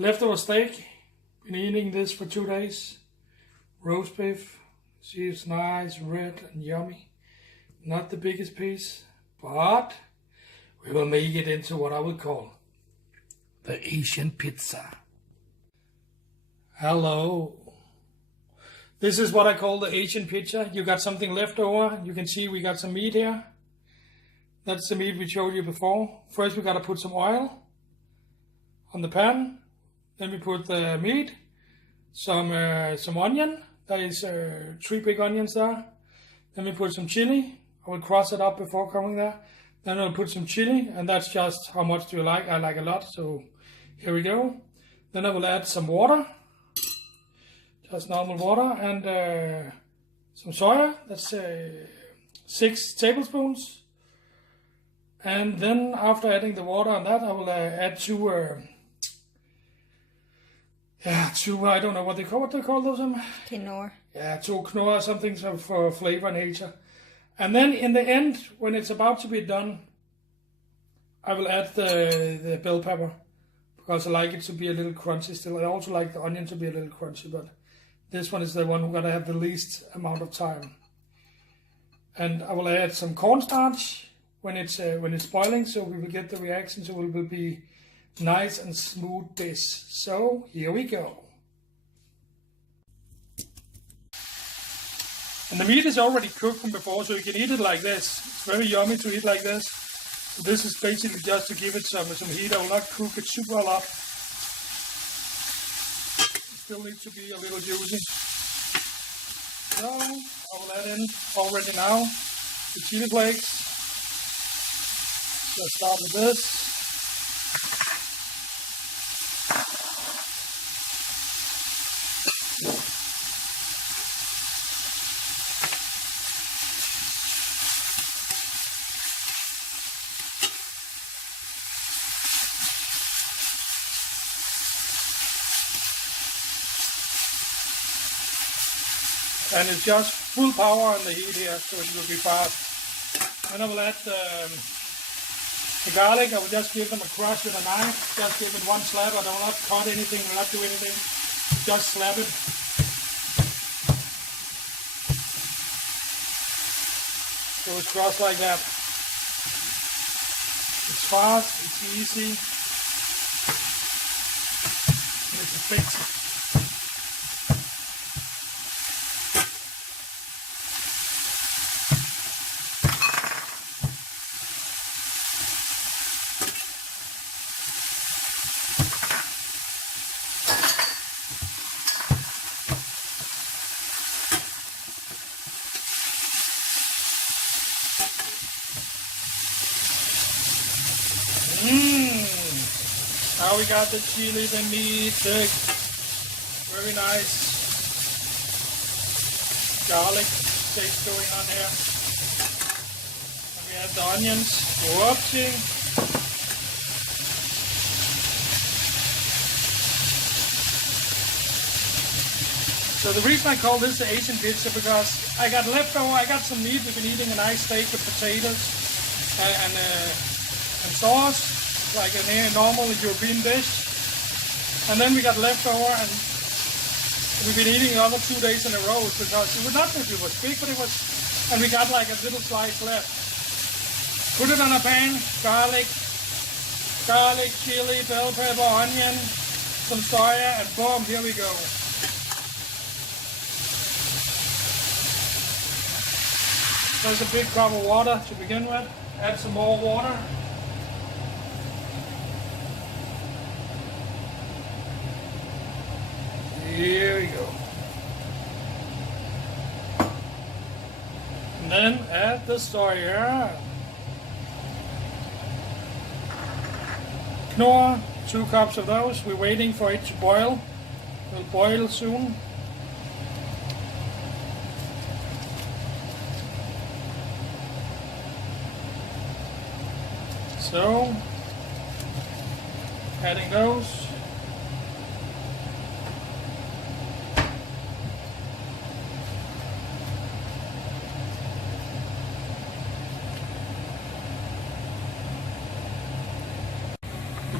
Leftover steak. Been eating this for 2 days. Roast beef. See, it's nice, red and yummy. Not the biggest piece, but we will make it into what I would call the Asian pizza. Hello. This is what I call the Asian pizza. You got something left over. You can see we got some meat here. That's the meat we showed you before. First we got to put some oil on the pan. Then we put the meat, some onion. That is 3 big onions there. Then we put some chili. I will cross it up before coming there. Then I'll put some chili, and that's just how much do you like. I like a lot, so here we go. Then I will add some water, just normal water, and some soya. That's 6 tablespoons. And then after adding the water on that, I will add two, I don't know what they call those. Quinoa. Yeah, two quinoa, something for flavor and nature. And then in the end, when it's about to be done, I will add the bell pepper, because I like it to be a little crunchy still. I also like the onion to be a little crunchy, but this one is the one who's gonna have the least amount of time. And I will add some cornstarch when it's boiling, so we will get the reaction, so it will be nice and smooth dish. So here we go. And the meat is already cooked from before, so you can eat it like this. It's very yummy to eat like this. So this is basically just to give it some heat. I will not cook it super a lot. It still needs to be a little juicy. So I will add in already now the chili flakes. Let's start with this. And it's just full power on the heat here, so it will be fast. Then I will add the garlic. I will just give them a crush with a knife. Just give it one slap. I will not cut anything, will not do anything. Just slap it. So it's crushed like that. It's fast, it's easy. It's effective. Now we got the chili, the meat, the very nice garlic taste going on here. And we have the onions. Whoopsie. So the reason I call this the Asian pizza, because I got leftover, I got some meat. We've been eating a nice steak with potatoes and sauce, like a normal European dish. And then we got leftover, and we've been eating the other 2 days in a row, because it was not that it was big, but it was, and we got like a little slice left. Put it on a pan, garlic, chili, bell pepper, onion, some soya, and boom, here we go. There's a big cup of water to begin with. Add some more water. Here we go. And then add the soya. Quinoa, 2 cups of those. We're waiting for it to boil. It will boil soon. So, adding those.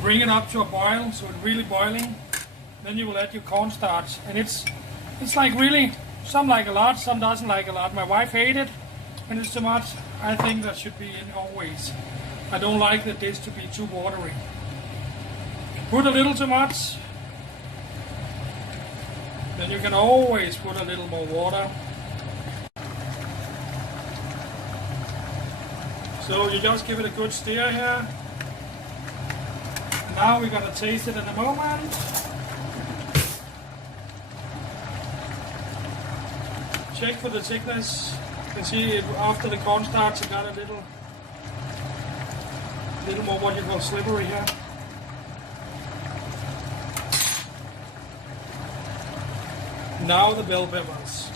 Bring it up to a boil, so it's really boiling. Then you will add your cornstarch, and it's like really, some like a lot, some doesn't like a lot. My wife hates it when it's too much. I think that should be in always. I don't like the dish to be too watery. Put a little too much, then you can always put a little more water. So you just give it a good stir here. Now we're gonna taste it in a moment. Check for the thickness. You can see it, after the cornstarch, it got a little more what you call slippery here. Now the bell peppers.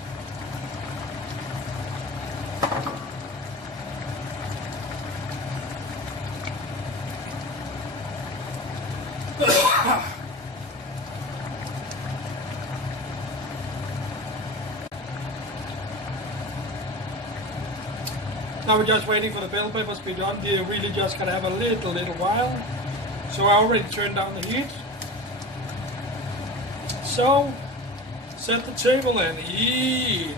Now we're just waiting for the bell peppers to be done. They're really just gonna have a little while. So I already turned down the heat. So set the table and eat.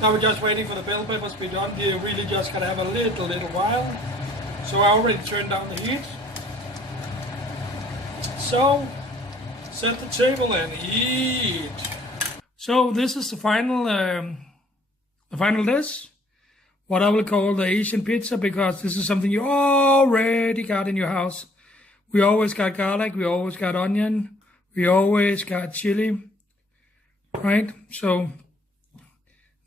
Now we're just waiting for the bell peppers to be done. They're really just gonna have a little while. So I already turned down the heat. So set the table and eat. So this is the final dish, what I will call the Asian pizza, because this is something you already got in your house. We always got garlic, we always got onion, we always got chili, right? So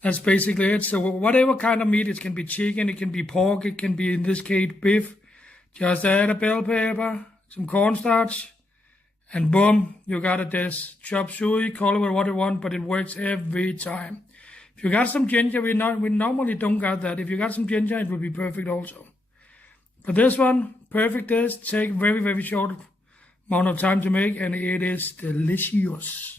that's basically it. So whatever kind of meat, it can be chicken, it can be pork, it can be, in this case, beef. Just add a bell pepper, some cornstarch, and boom, you got a dish. Chop suey, call it what you want, but it works every time. If you got some ginger, we normally don't got that. If you got some ginger, it will be perfect also. But this one, perfect dish, take very short amount of time to make, and it is delicious.